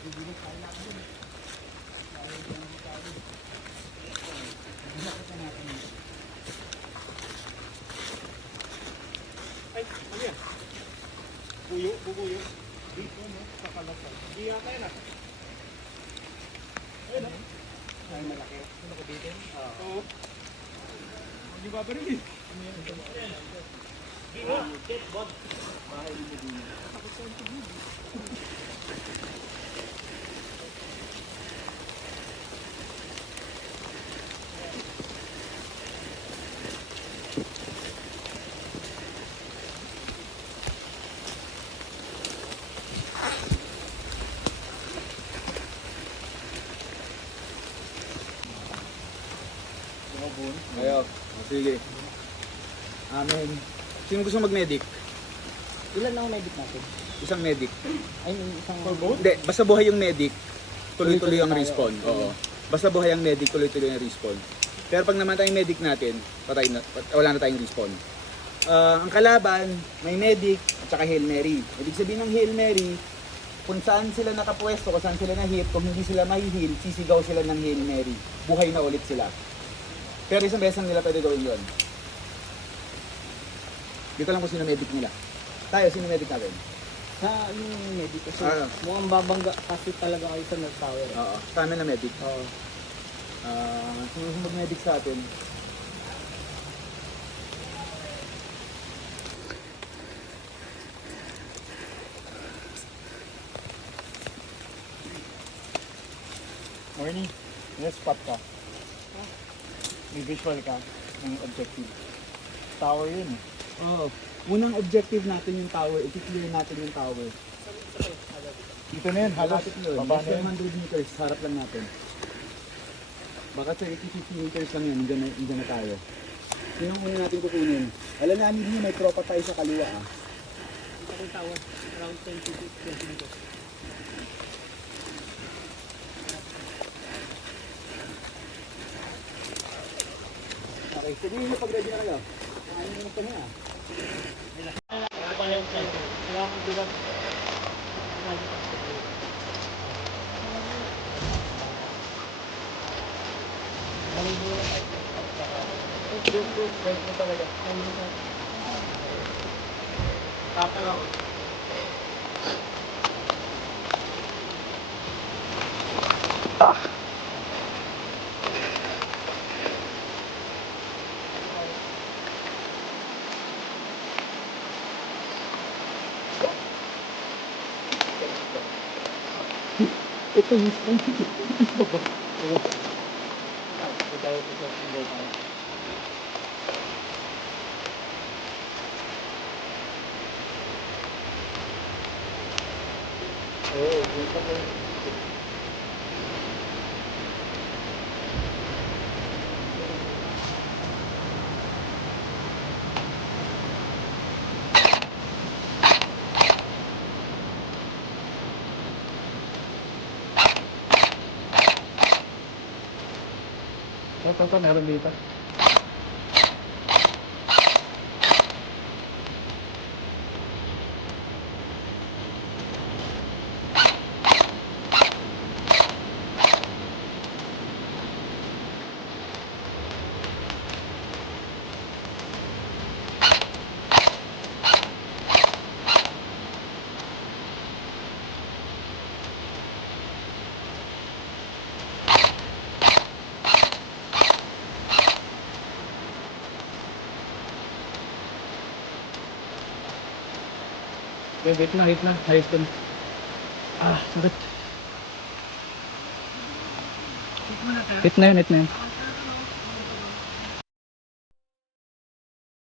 Ay, ano yan? Buyo, bubuyo. Dito, no? Sa kalasal. Hindi yata yan ah. Ayun ah. Ay, malaki. Malaki dito? Oo. Hindi ba ba rin eh? Ano yan? Dito, skateboard. Bahay mo dito. Takot ko ang tubig. Ayo, sige. Amen. Sino gusto mag-medic? Ilan lang ang medic natin? Isang medic. Ay, may isang... Hindi, basta buhay yung medic, tuloy-tuloy ang Tuloy-tuloy respawn. tayo. Oo. Basta buhay ang medic, tuloy-tuloy ang respawn. Pero pag namatay yung medic natin, patay na, wala na tayong respawn. Ang kalaban, may medic at saka Hail Mary. Ibig sabihin ng Hail Mary, kung saan sila nakapwesto, kung saan sila na-hit, kung hindi sila may-heal, sisigaw sila ng Hail Mary. Buhay na ulit sila. Pero isang beses lang nila pwede gawin yun. Dito lang kung sino medic nila. Tayo, sino medic natin? Sa yung medic kasi mukhang babangga kasi talaga kayo sa nurse tower. Oo, kami na medic. Oo. Sino mag-medic sa atin? Morning. Yes, spot ka. May visual ka ng objective. Tower yun eh. Oo. Unang objective natin yung tower, i-clear natin yung tower. Dito na yun, halos. Malapit yun. Baba Less na than yun. 100 meters, harap lang natin. Baka sa 80-50 meters lang yun, dyan na tayo. Sino ang una natin kukunin? Alam namin din may tropa tayo sa kaliwa ah. Ito yung tower. Around 10 to 20 meters. Okay, sabihin nyo pag ready na kayo. Ano naman kami ah. Kailangan bilang... Ito yung Ito, meron dito. Hit na, ayos dun. Ah, sakit. Hit na yun, hit na yun.